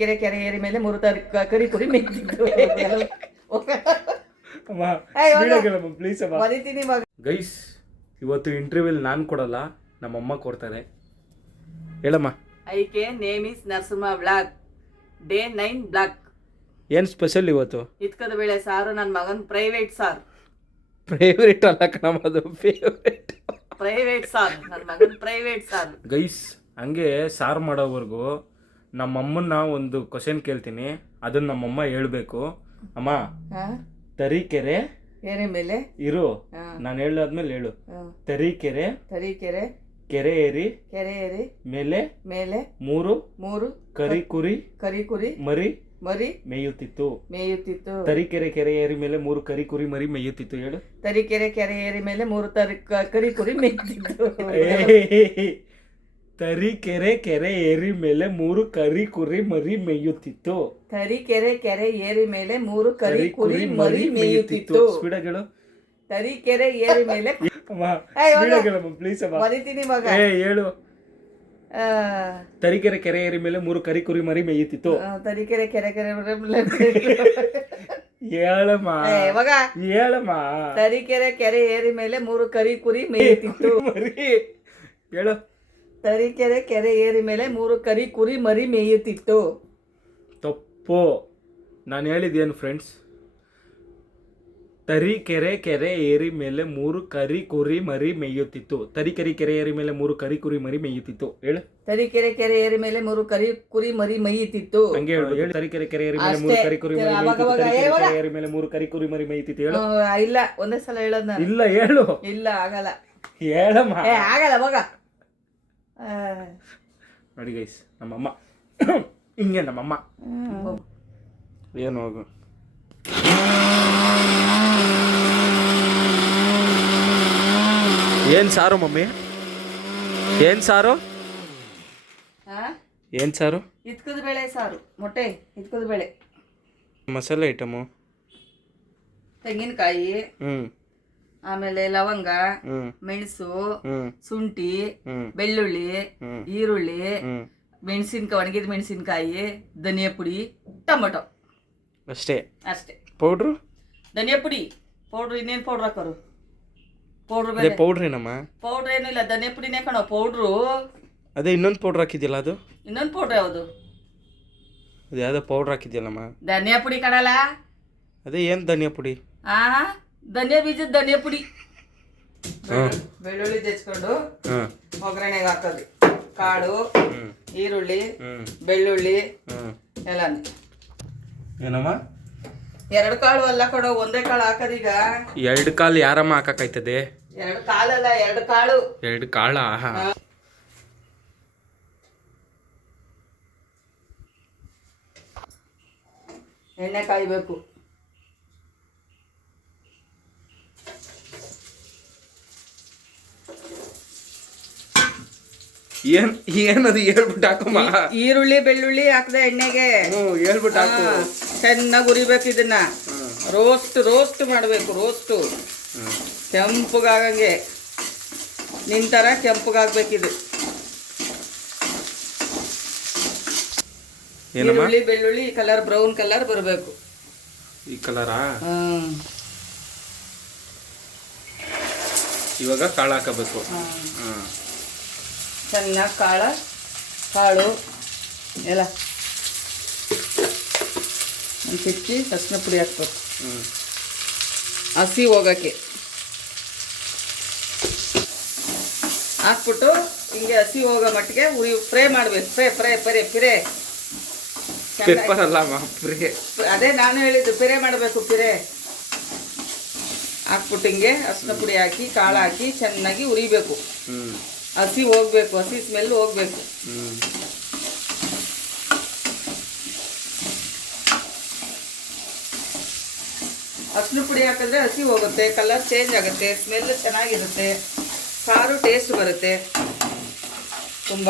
ಕೆರೆ ಕೆರೆ ಏರಿ ಮೇಲೆ ಮೂರು ಕರಿ ಕುರಿ ಮೇಯ್ತಿತ್ತು. ಮರಿತೀನಿ ಮಗ. ಗೈಸ್, ಇವತ್ತು ಇಂಟರ್ವ್ಯೂಲ್ ನಾನು ಕೊಡಲ್ಲ, ನಮ್ಮಮ್ಮ ಕೊಡ್ತಾರೆ. ಹೇಳಮ್ಮ. ಐಕೆ name is Narasimha block, day 9 block. ಏನು ಸ್ಪೆಷಲ್ ಇವತ್ತು? ಇತ್ಕದ ಬೇಳೆ ಸಾರು, ನನ್ನ ಮಗನ್ ಪ್ರೈವೇಟ್ ಸಾರು. ಫೇವ್ರೇಟ್ ಅಲ್ಲ ಕಣಮ್ಮ, ಅದು ಫೇವ್ರೇಟ್. ಪ್ರೈವೇಟ್ ಸಾರು, ನನ್ನ ಮಗನ್ ಪ್ರೈವೇಟ್ ಸಾರು. ಗೈಸ್, ಹಂಗೆ ಸಾರು ಮಾಡೋವರೆಗೂ ನಮ್ಮಮ್ಮನ್ನ ಒಂದು ಕ್ವಶನ್ ಕೇಳ್ತೀನಿ, ಅದನ್ನ ನಮ್ಮಮ್ಮ ಹೇಳ್ಬೇಕು. ಅಮ್ಮ, ತರೀಕೆರೆ ಏರಿ ಮೇಲೆ ಇರು, ನಾನು ಹೇಳಾದ್ಮೇಲೆ ಹೇಳು. ತರೀಕೆರೆ ತರೀಕೆರೆ ಕೆರೆ ಏರಿ ಮೇಲೆ ಮೇಲೆ ಮೂರು ಕರಿ ಕುರಿ ಮರಿ ಮೇಯುತ್ತಿತ್ತು. ತರೀಕೆರೆ ಕೆರೆ ಏರಿ ಮೇಲೆ ಮೂರು ಕರಿ ಕುರಿ ಮರಿ ಮೇಯುತ್ತಿತ್ತು. ಹೇಳು. ತರೀಕೆರೆ ಕೆರೆ ಏರಿ ಮೇಲೆ ಮೂರು ಕರಿ ಕುರಿ ಮೇಯುತ್ತಿತ್ತು. ತರೀಕೆರೆ ಕೆರೆ ಏರಿ ಮೇಲೆ ಮೂರು ಕರಿ ಕುರಿ ಮರಿ ಮೇಯುತ್ತಿತ್ತು. ತರೀಕೆರೆ ಕೆರೆ ಏರಿ ಮೇಲೆ ಮೂರು ಕರಿ ಕುರಿ ಮರಿ ಮೇಯುತ್ತಿತ್ತು. ಸ್ಪೀಡಾಗಿ ಹೇಳು. ತರೀಕೆರೆ ಏರಿ ಮೇಲೆ ಮರಿತೀನಿ ಮಗ. ಹೇಳು. ತರೀಕೆರೆ ಕೆರೆ ಏರಿ ಮೇಲೆ ಮೂರು ಕರಿ ಕುರಿ ಮರಿ ಮೇಯುತ್ತಿತ್ತು. ತರೀಕೆರೆ ಕೆರೆ ಹೇಳಮ್ಮ ಮಗ, ಹೇಳಮ್ಮ. ತರೀಕೆರೆ ಕೆರೆ ಏರಿ ಮೇಲೆ ಮೂರು ಕರಿ ಕುರಿ ಮೇಯುತ್ತಿತ್ತು. ಮರಿ ಹೇಳು. ತರೀಕೆರೆ ಕೆರೆ ಏರಿ ಮೇಲೆ ಮೂರು ಕರಿ ಕುರಿ ಮರಿ ಮೇಯುತ್ತಿತ್ತು. ತಪ್ಪು. ನಾನು ಹೇಳಿದ್ದೇನು ಫ್ರೆಂಡ್ಸ್? ತರೀಕೆರೆ ಕೆರೆ ಏರಿ ಮೇಲೆ ಮೂರು ಕರಿ ಕುರಿ ಮರಿ ಮೇಯುತ್ತಿತ್ತು. ತರೀಕೆರೆ ಕೆರೆ ಏರಿ ಮೇಲೆ ಮೂರು ಕರಿ ಕುರಿ ಮರಿ ಮೇಯುತ್ತಿತ್ತು. ಹೇಳು. ತರೀಕೆರೆ ಕೆರೆ ಏರಿ ಮೇಲೆ ಮೂರು ಕರಿ ಕುರಿ ಮರಿ ಮೇಯುತ್ತಿತ್ತು. ಹಂಗೆ ಹೇಳು. ತರೀಕೆರೆ ಕೆರೆ ಏರಿ ಮೇಲೆ ಮೂರು ಕರಿ ಕುರಿ ಮರಿ ಏರಿ ಮೇಲೆ ಮೂರು ಕರಿ ಕುರಿ ಮರಿ ಮೇಯುತ್ತಿತ್ತು. ಹೇಳು. ಇಲ್ಲ, ಒಂದೇ ಸಲ ಹೇಳೋದ್ ನಾನು. ಇಲ್ಲ, ಹೇಳು. ಇಲ್ಲ, ಆಗಲ್ಲ. ಹೇಳಮ್ಮ. ಆಗಲ್ಲ ಮಗ. ನೋಡಿ ಗೈಸ್, ನಮ್ಮಮ್ಮ ಹಿಂಗೆ. ನಮ್ಮಮ್ಮ ಏನು ಹೋಗು. ಏನ್ ಸಾರು ಮಮ್ಮಿ? ಏನ್ ಸಾರು? ಏನ್ ಸಾರು? ಇತ್ಕದ ಬೇಳೆ ಸಾರು, ಮೊಟ್ಟೆ ಇತ್ಕದ ಬೇಳೆ, ಮಸಾಲೆ ಐಟಮು, ತೆಂಗಿನಕಾಯಿ, ಆಮೇಲೆ ಲವಂಗ, ಮೆಣಸು, ಶುಂಠಿ, ಬೆಳ್ಳುಳ್ಳಿ, ಈರುಳ್ಳಿ, ಮೆಣಸಿನ್ಕಾಯಿ, ಒಣಗಿದ ಮೆಣಸಿನ್ಕಾಯಿ, ಧನಿಯಾ ಪುಡಿ, ಟೊಮೊಟೊ ಅಷ್ಟೇ. ಅಷ್ಟೇ. ಪೌಡ್ರು? ಧನಿಯಾ ಪುಡಿ ಪೌಡ್ರು. ಇನ್ನೇನು ಪೌಡ್ರ್ ಹಾಕೋರು? ಪೌಡ್ರ್ ಪೌಡ್ರ್ ಏನಮ್ಮ? ಪೌಡ್ರ್ ಏನಿಲ್ಲ, ಧನಿಯಾ ಪುಡಿನೇ ಕಣೋ ಪೌಡ್ರು. ಅದೇ ಇನ್ನೊಂದು ಪೌಡ್ರ್ ಹಾಕಿದ್ಯಲ್ಲ, ಅದು ಇನ್ನೊಂದು ಪೌಡ್ರ್ ಯಾವುದು? ಅದು ಯಾವ್ದೋ ಪೌಡ್ರ್ ಹಾಕಿದ್ಯಲ್ಲಮ್ಮ? ಧನಿಯಾ ಪುಡಿ ಕಣಲ್ಲ. ಅದೇ ಏನು ಧನಿಯಾ ಪುಡಿ? ಧನಿಯಾ ಬೀಜದ ಧನಿಯಾ ಪುಡಿ. ಬೆಳ್ಳುಳ್ಳಿ ಜಜ್ಕೊಂಡು ಒಗ್ಗರಣೆಗೆ ಹಾಕೋದು. ಕಾಳು, ಈರುಳ್ಳಿ, ಬೆಳ್ಳುಳ್ಳಿ ಎಲ್ಲ. ಏನಮ್ಮ? 2 ಕಾಳು ಅಲ್ಲ ಕೊಡೋ, ಒಂದೇ ಕಾಳು ಹಾಕೋದೀಗ. 2 ಕಾಳು ಯಾರಮ್ಮ ಹಾಕಕ್ಕಾಯ್ತದೆ? 2 ಕಾಲಲ್ಲ, 2 ಕಾಳು. 2 ಕಾಳ? ಎಣ್ಣೆ ಕಾಯ್ಬೇಕು. ಏನದು ಹೇಳ್ಬಿಟ್ಟು ಹಾಕಮ್ಮ. ಈರುಳ್ಳಿ ಬೆಳ್ಳುಳ್ಳಿ ಹಾಕದೆ ಎಣ್ಣೆಗೆ ಹೇಳ್ಬಿಟ್ಟು ಹಾಕು. ಚೆನ್ನಾಗಿ ಉರಿಬೇಕು. ಇದನ್ನ ರೋಸ್ಟ್ ಮಾಡಬೇಕು. ರೋಸ್ಟು ಕೆಂಪಗಾಗಂಗೆ, ನಿಂತರ ಕೆಂಪಗಾಗ್ಬೇಕಿದು. ಈರುಳ್ಳಿ ಬೆಳ್ಳುಳ್ಳಿ ಕಲರ್, ಬ್ರೌನ್ ಕಲರ್ ಬರಬೇಕು. ಈ ಕಲರಾ? ಇವಾಗ ಕಾಳು ಹಾಕಬೇಕು. ಚೆನ್ನಾಗಿ ಕಾಳು ಎಲ್ಲ ಹೆಚ್ಚಿ ಅರಿಶಿನ ಪುಡಿ ಹಾಕ್ಬೇಕು. ಹಸಿ ಹೋಗಕ್ಕೆ ಹಾಕ್ಬಿಟ್ಟು ಹಿಂಗೆ ಹಸಿ ಹೋಗೋ ಮಟ್ಟಿಗೆ ಫ್ರೈ ಮಾಡಬೇಕು. ಪಿರೆ ಅದೇ ನಾನು ಹೇಳಿದ್ದು, ಪಿರೆ ಮಾಡಬೇಕು. ಪಿರೆ ಹಾಕ್ಬಿಟ್ಟು ಹಿಂಗೆ ಅರಿಶಿನ ಪುಡಿ ಹಾಕಿ ಕಾಳು ಹಾಕಿ ಚೆನ್ನಾಗಿ ಉರಿಬೇಕು. ಹಸಿ ಹೋಗ್ಬೇಕು, ಹಸಿ ಸ್ಮೆಲ್ ಹೋಗ್ಬೇಕು. ಅರಿಶಿನ ಪುಡಿ ಹಾಕಿದ್ರೆ ಹಸಿ ಹೋಗುತ್ತೆ, ಕಲರ್ ಚೇಂಜ್ ಆಗುತ್ತೆ, ಸ್ಮೆಲ್ ಚೆನ್ನಾಗಿರುತ್ತೆ, ಸಾರು ಟೇಸ್ಟ್ ಬರುತ್ತೆ ತುಂಬ.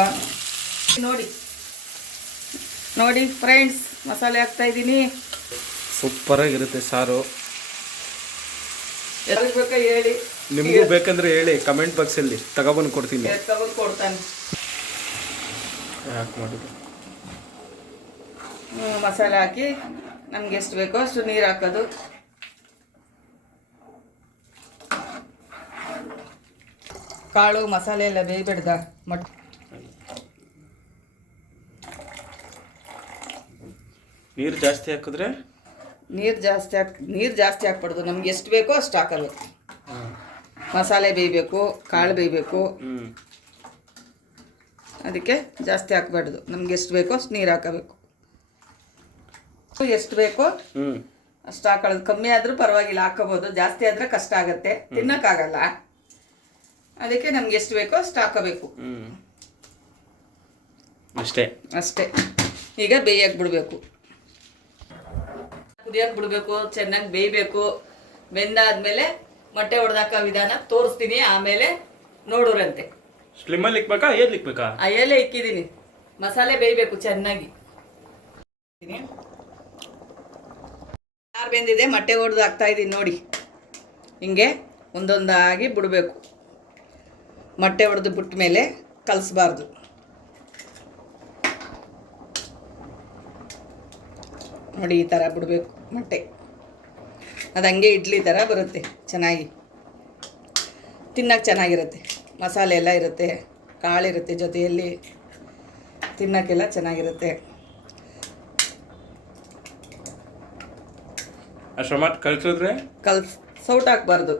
ನೋಡಿ ಫ್ರೆಂಡ್ಸ್, ಮಸಾಲೆ ಹಾಕ್ತಾ ಇದ್ದೀನಿ. ಸೂಪರ್ ಆಗಿರುತ್ತೆ ಸಾರು. ಯಾರಿಗೆ ಬೇಕಾ ಹೇಳಿ, ನಿಮಗೂ ಬೇಕಂದ್ರೆ ಹೇಳಿ ಕಮೆಂಟ್ ಬಾಕ್ಸಲ್ಲಿ, ತಗೊಬಂದು ಕೊಡ್ತೀನಿ. ತಗೊಂಡು ಕೊಡ್ತಾನೆ. ಯಾಕೆ ಮಾಡಿದ್ರು ಮಸಾಲೆ ಹಾಕಿ ನಮ್ಗೆ ಎಷ್ಟು ಬೇಕೋ ಅಷ್ಟು ನೀರು ಹಾಕೋದು. ಕಾಳು ಮಸಾಲೆ ಎಲ್ಲ ಬೇಯ್ಬಿಡ್ದ ನೀರು ಜಾಸ್ತಿ ಹಾಕಿದ್ರೆ ನೀರು ಜಾಸ್ತಿ ಹಾಕ್ಬಾರ್ದು. ನಮ್ಗೆ ಎಷ್ಟು ಬೇಕೋ ಅಷ್ಟು ಹಾಕಬೇಕು. ಮಸಾಲೆ ಬೇಯಬೇಕು, ಕಾಳು ಬೇಯಬೇಕು, ಅದಕ್ಕೆ ಜಾಸ್ತಿ ಹಾಕಬಾರ್ದು. ನಮ್ಗೆ ಎಷ್ಟು ಬೇಕೋ ಅಷ್ಟು ನೀರು ಹಾಕಬೇಕು. ಎಷ್ಟು ಬೇಕೋ ಅಷ್ಟು ಹಾಕೊಳ್ಳೋದು. ಕಮ್ಮಿ ಆದರೂ ಪರವಾಗಿಲ್ಲ, ಹಾಕೋಬೋದು. ಜಾಸ್ತಿ ಆದರೆ ಕಷ್ಟ ಆಗುತ್ತೆ, ತಿನ್ನೋಕ್ಕಾಗಲ್ಲ. ಅದಕ್ಕೆ ನಮ್ಗೆ ಎಷ್ಟು ಬೇಕೋ ಅಷ್ಟು ಹಾಕೋಬೇಕು. ಅಷ್ಟೇ. ಈಗ ಬೇಯಕ್ಕೆ ಬಿಡಬೇಕು, ಕುದಿಯಕ್ಕೆ ಬಿಡಬೇಕು, ಚೆನ್ನಾಗಿ ಬೇಯಬೇಕು. ಬೆಂದಾದ್ಮೇಲೆ ಮೊಟ್ಟೆ ಹೊಡೆದಾಕ ವಿಧಾನ ತೋರಿಸ್ತೀನಿ, ಆಮೇಲೆ ನೋಡೋರಂತೆ. ಸ್ಲಿಮ್ಮಲ್ಲಿ ಇಕ್ಬೇಕಾ, ಏಲ್ ಇಕ್ಬೇಕಾ? ಅಯ್ಯಲ್ಲೇ ಇಕ್ಕಿದ್ದೀನಿ. ಮಸಾಲೆ ಬೇಯಬೇಕು ಚೆನ್ನಾಗಿ. ಸಾರು ಬೆಂದಿದೆ, ಮೊಟ್ಟೆ ಹೊಡೆದು ಹಾಕ್ತಾ ಇದ್ದೀನಿ ನೋಡಿ. ಹಿಂಗೆ ಒಂದೊಂದಾಗಿ ಬಿಡಬೇಕು. ಮೊಟ್ಟೆ ಹೊಡೆದು ಬಿಟ್ಟ ಮೇಲೆ ಕಲಿಸ್ಬಾರ್ದು. ನೋಡಿ ಈ ಥರ ಬಿಡಬೇಕು ಮೊಟ್ಟೆ. ಅದು ಹಂಗೆ ಇಡ್ಲಿ ಥರ ಬರುತ್ತೆ, ಚೆನ್ನಾಗಿ ತಿನ್ನೋಕ್ಕೆ ಚೆನ್ನಾಗಿರುತ್ತೆ. ಮಸಾಲೆ ಎಲ್ಲ ಇರುತ್ತೆ, ಕಾಳಿರುತ್ತೆ ಜೊತೆಯಲ್ಲಿ, ತಿನ್ನೋಕ್ಕೆಲ್ಲ ಚೆನ್ನಾಗಿರುತ್ತೆ. ಕಲ್ಸಿದ್ರೆ ಸೌಟ್ ಹಾಕ್ಬಾರ್ದು.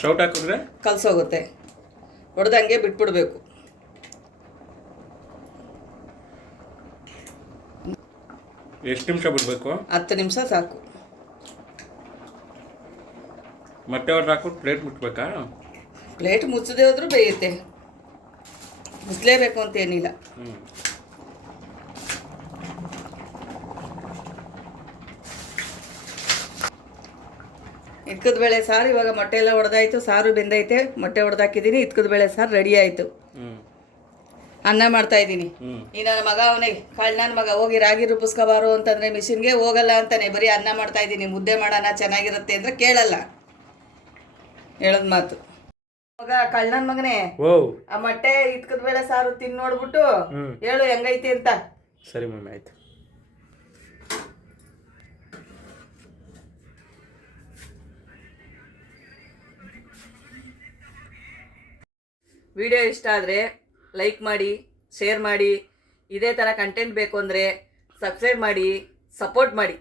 ಸೌಟ್ ಹಾಕಿದ್ರೆ ಕಲ್ಸೋಗುತ್ತೆ. ಹೊಡೆದಂಗೆ ಬಿಟ್ಬಿಡ್ಬೇಕು. ಎಷ್ಟು ನಿಮಿಷ ಬಿಡಬೇಕು? 10 ನಿಮಿಷ ಸಾಕು. ಮೊಟ್ಟೆ ಹೊಡೆದು ಹಾಕ್ಬಿಟ್ಟು ಪ್ಲೇಟ್ ಮುಟ್ಬೇಕಾ? ಪ್ಲೇಟ್ ಮುಚ್ಚದೆ ಹೋದ್ರೂ ಬೇಯುತ್ತೆ, ಮುಚ್ಚಲೇಬೇಕು ಅಂತ ಏನಿಲ್ಲ. ಇಟ್ಕದ ಬೇಳೆ ಸಾರು ಇವಾಗ ಮೊಟ್ಟೆ ಎಲ್ಲ ಹೊಡೆದಾಯ್ತು, ಸಾರು ಬೆಂದೈತೆ, ಮೊಟ್ಟೆ ಹೊಡೆದಾಕಿದ್ದೀನಿ. ಇಟ್ಕದ ಬೇಳೆ ಸಾರು ರೆಡಿ ಆಯಿತು. ಅನ್ನ ಮಾಡ್ತಾ ಇದ್ದೀನಿ. ಈ ನನ್ನ ಮಗ ಅವನೇ ನನ್ನ ಮಗ ಹೋಗಿ ರಾಗಿ ರುಬ್ಬಿಸ್ಕೋಬಾರು ಅಂತಂದರೆ ಮಿಷಿನ್ಗೆ ಹೋಗಲ್ಲ ಅಂತಾನೆ. ಬರೀ ಅನ್ನ ಮಾಡ್ತಾ ಇದ್ದೀನಿ. ಮುದ್ದೆ ಮಾಡೋಣ ಚೆನ್ನಾಗಿರುತ್ತೆ ಅಂದರೆ ಕೇಳಲ್ಲ, ಹೇಳೋದು ಮಾತು. ಮಗ ಕಳ್ಳನ ಮಗನೇ, ಆ ಮೊಟ್ಟೆ ಇಟ್ಕದ ಬೇಳೆ ಸಾರು ತಿಂದು ನೋಡ್ಬಿಟ್ಟು ಹೇಳು ಹೆಂಗೈತಿ ಅಂತ. ಸರಿ ಮಮ್ಮಿ, ಆಯ್ತು. ವಿಡಿಯೋ ಇಷ್ಟ ಆದರೆ ಲೈಕ್ ಮಾಡಿ, ಶೇರ್ ಮಾಡಿ. ಇದೇ ಥರ ಕಂಟೆಂಟ್ ಬೇಕು ಅಂದರೆ ಸಬ್ಸ್ಕ್ರೈಬ್ ಮಾಡಿ, ಸಪೋರ್ಟ್ ಮಾಡಿ.